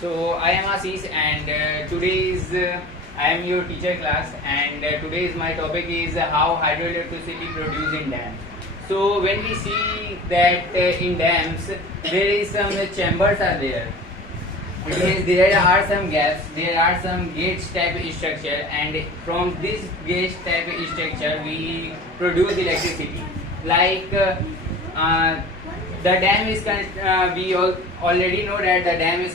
So I am Ashish, and today is I am your teacher class, and today's my topic is how hydroelectricity produced in dams. So when we see that in dams there is some chambers are there. It means there are some gaps, there are some gates type structure, and from this gate type structure we produce electricity. Like the dam is we already know that the dam is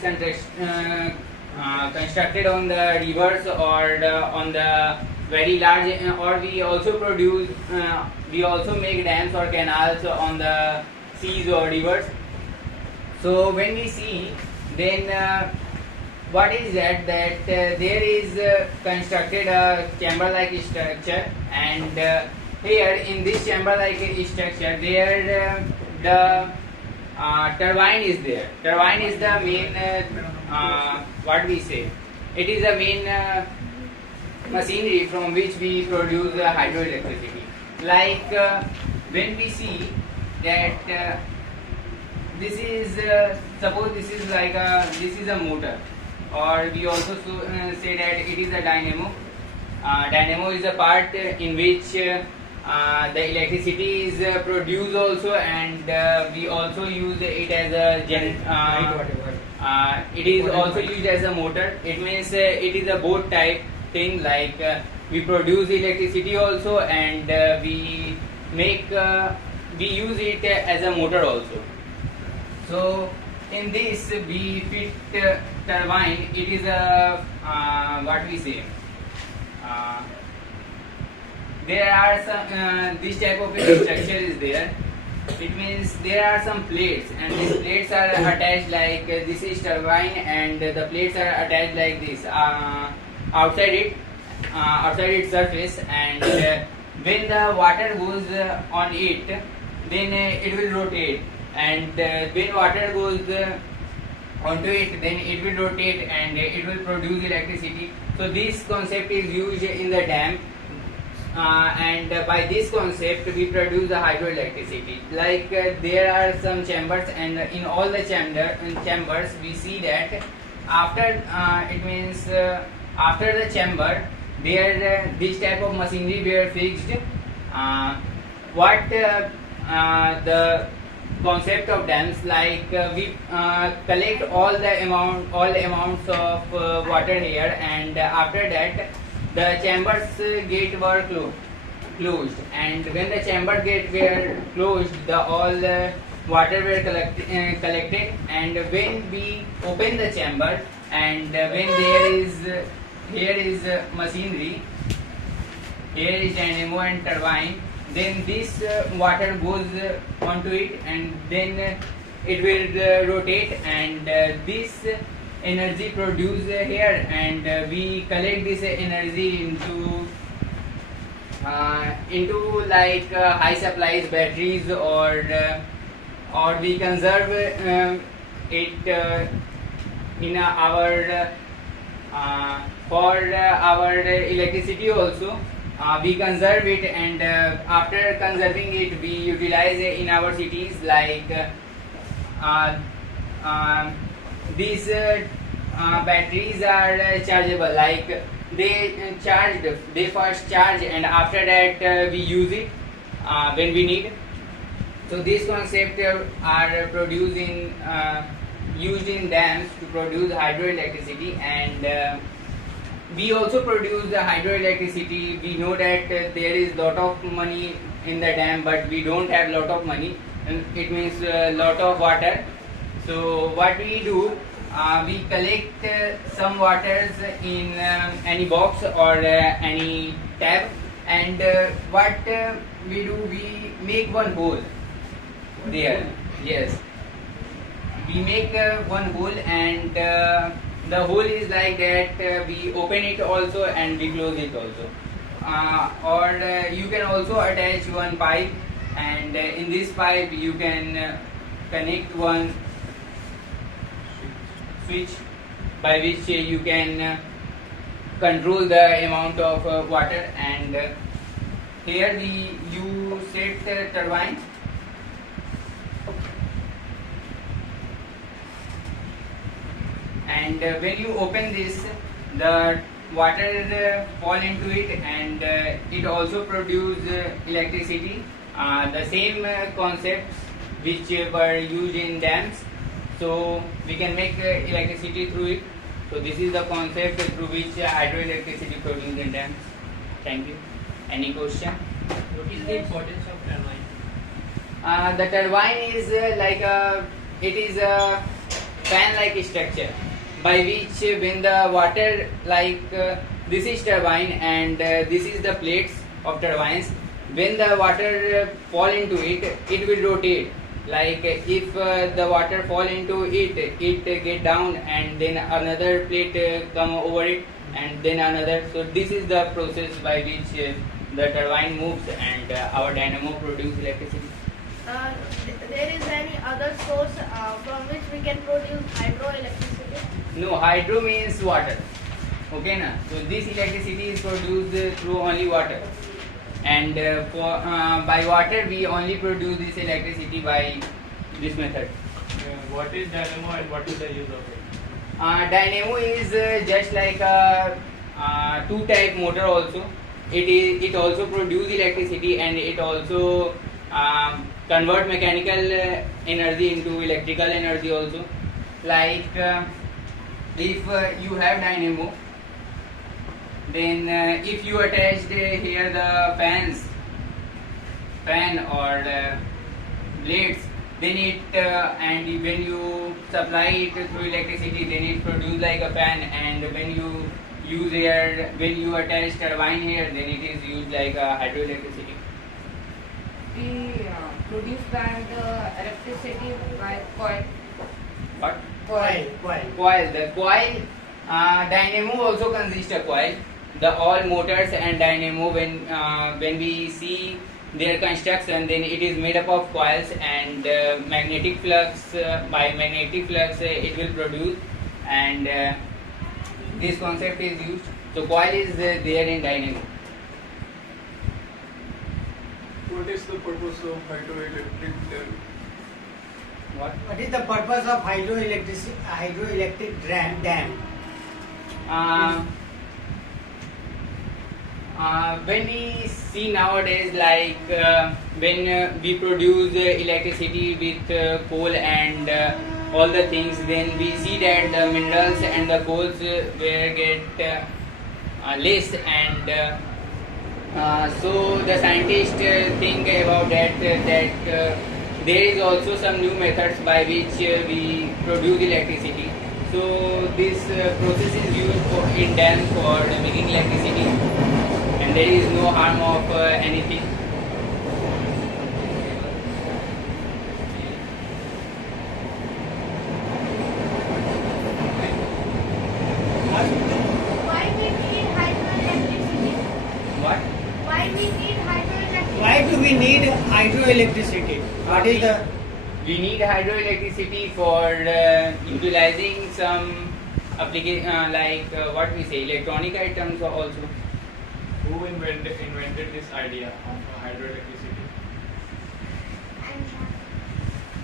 constructed on the rivers or on the very large, or we also produce we also make dams or canals on the seas or rivers. So when we see, then what is that there is constructed a chamber like structure, and here in this chamber like structure there the turbine is there. Turbine is the main what we say, it is the main machinery from which we produce hydroelectricity. Like when we see that this is suppose this is like this is a motor, or we also say that it is a dynamo. Dynamo is a part in which the electricity is produced also, and we also use it as a it is also used as a motor. It means it is a both type thing, like we produce electricity also, and we make we use it as a motor also. So in this we fit turbine. It is a what we say, there are some this type of structure is there. It means there are some plates, and these plates are attached like this is turbine, and the plates are attached like this outside its surface, and when the water goes on it, then it will rotate, and when water goes onto it, then it will rotate and it will produce electricity. So this concept is used in the dam, and by this concept we produce the hydroelectricity. Like there are some chambers, and in all the chambers we see that after it means after the chamber there this type of machinery were fixed. What the concept of dams, like we collect all amounts of water here, and after that the chambers gate were closed, and when the chamber gate were closed, the all water were collected, and when we open the chamber, and when there is here is machinery, here is dynamo and turbine, then this water goes onto it, and then it will rotate, and this energy produced here, and we collect this energy into like high supplies batteries, or we conserve it in our for our electricity also. We conserve it, and after conserving it we utilize it in our cities. Like these batteries are chargeable, like they first charge, and after that we use it when we need. So these concepts are produced in used in dams to produce hydroelectricity, and we also produce the hydroelectricity. We know that there is lot of money in the dam, but we don't have lot of money, and it means lot of water. So what we do, we collect some waters in any box or any tap, and what we do, we make one hole there. Yes, we make one hole, and the hole is like that. We open it also, and we close it also. Or you can also attach one pipe, and in this pipe you can connect one switch by which you can control the amount of water, and here you set the turbine. and when you open this, the water fall into it, and it also produce electricity. The same concepts which were used in dams, so we can make electricity through it. So this is the concept through which hydroelectricity produced in dams. Thank you. Any question? What is the importance of turbine? The turbine is it is a fan-like structure by which when the water this is turbine, and this is the plates of turbines. When the water fall into it, it will rotate. Like if the water fall into it, it get down, and then another plate come over it, and then another. So this is the process by which the turbine moves, and our dynamo produce electricity. There is any other source from which we can produce hydroelectricity? No, hydro means water. Okay, na? So this electricity is produced through only water, and by water we only produce this electricity by this method. What is dynamo and what is the use of it? Dynamo is just like a two-type motor also. It also produce electricity, and it also convert mechanical energy into electrical energy also. Like if you have dynamo, then if you attached here the fan or the blades, then it and when you supply it through electricity, then it produce like a fan, and when you use here, when you attach turbine here, then it is used like a hydroelectricity. We produce that electricity by coil. What? Coil. Coil. The coil, dynamo also consists of coil. The all motors and dynamo, when we see their construction, then it is made up of coils, and magnetic flux. By magnetic flux, it will produce, and this concept is used. So coil is there in dynamo. What is the purpose of hydroelectric dam? What? What is the purpose of hydroelectric dam? When we see nowadays, like when we produce electricity with coal and all the things, then we see that the minerals and the coals will get less, and so the scientists think about that there is also some new methods by which we produce electricity. So this process is used in dams for making electricity, and there is no harm of anything. Why we need hydroelectricity? What? Why we need hydroelectricity? Why do we need hydroelectricity? What is the We need hydroelectricity for utilizing some application what we say, electronic items also. Who invented this idea of hydroelectricity?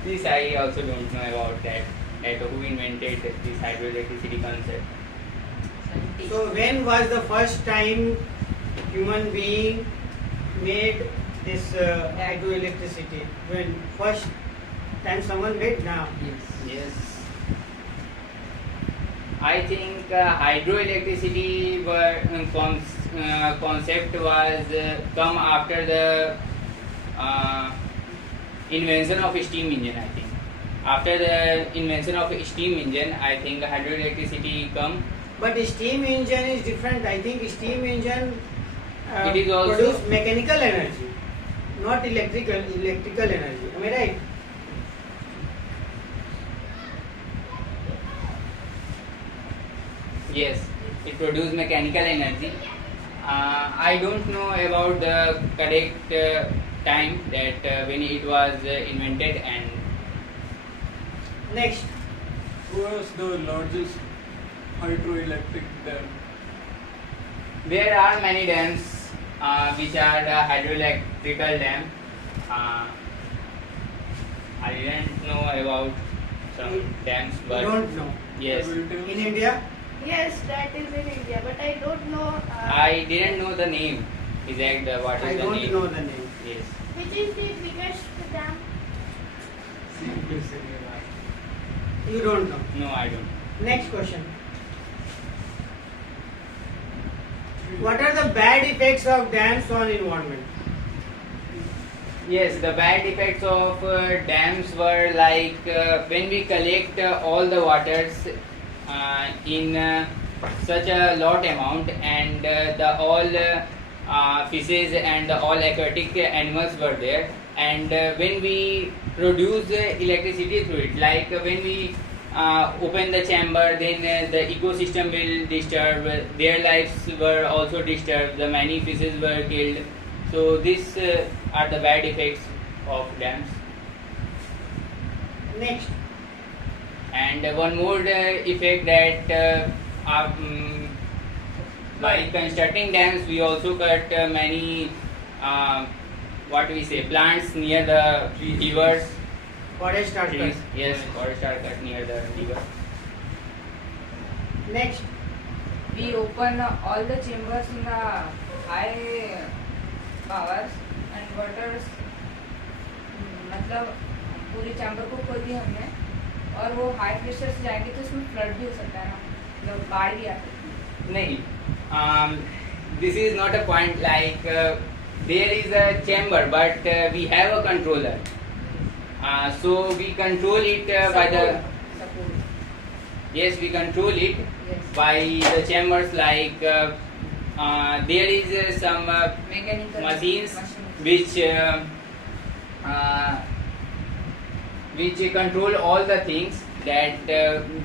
This I also don't know about that who invented this hydroelectricity concept. so when was the first time human being made this hydroelectricity? When first time someone made now? Yes. I think hydroelectricity concept was come after the invention of steam engine. I think after the invention of steam engine, I think hydroelectricity come. But steam engine is different. I think steam engine It is also- produce mechanical energy, not electrical energy. Am I right? Yes, it produces mechanical energy. I don't know about the correct time that when it was invented, and Next, Was the largest hydroelectric dam? there are many dams which are hydroelectrical dam. I didn't know about some dams, You but don't know. yes, In India, Yes, that is in India, but I don't know I didn't know the name. Exact what I is the don't name? know the name. Yes. which is the biggest dam. You don't know. No, I don't. Next question. What are the bad effects of dams on environment? Yes, the bad effects of dams were like when we collect all the waters in such a lot amount, and the all fishes and the all aquatic animals were there, and when we produce electricity through it, like when we open the chamber, then the ecosystem will disturb, their lives were also disturbed, the many fishes were killed. So these are the bad effects of dams. Next. And one more effect that by constructing dams we also cut many what we say plants near the rivers. Forest are cut. Trees. Yes, forests are cut near the river. Next. We open all the chambers in the high powers and waters, मतलब पूरी chamber को खोल दिया हमने, और वो high pressure से जाएंगे तो उसमें फ्लड भी हो सकता है ना, मतलब बाढ़ भी आ सकती है. नहीं, this is not a point, like there is a chamber but we have a controller, so we control it by the Support. yes, we control it Yes. by the chambers, like there is some Mechanical machines machines. which control all the things, that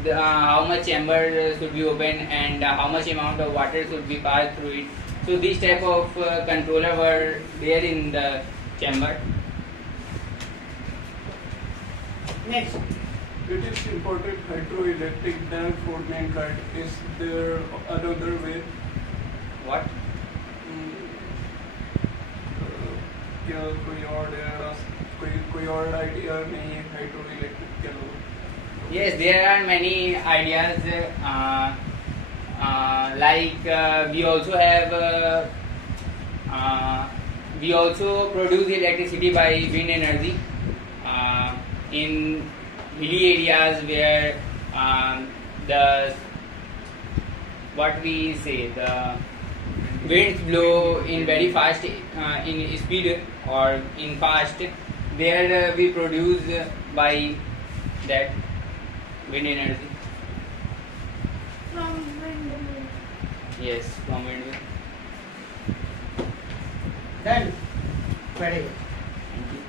how much chamber should be open and how much amount of water should be passed through it. So these type of controller were there in the chamber. Next. It is important hydroelectric dam for mankind. Is there another way? What? क्या कोई और idea नहीं है hydroelectric के लोग? Yes, there are many ideas. Like we also have we also produce electricity by wind energy in hilly areas where the what we say the winds blow in very fast in speed or in fast. There we produce by that wind energy. From wind. Yes, from wind. Done. Very good. Thank you.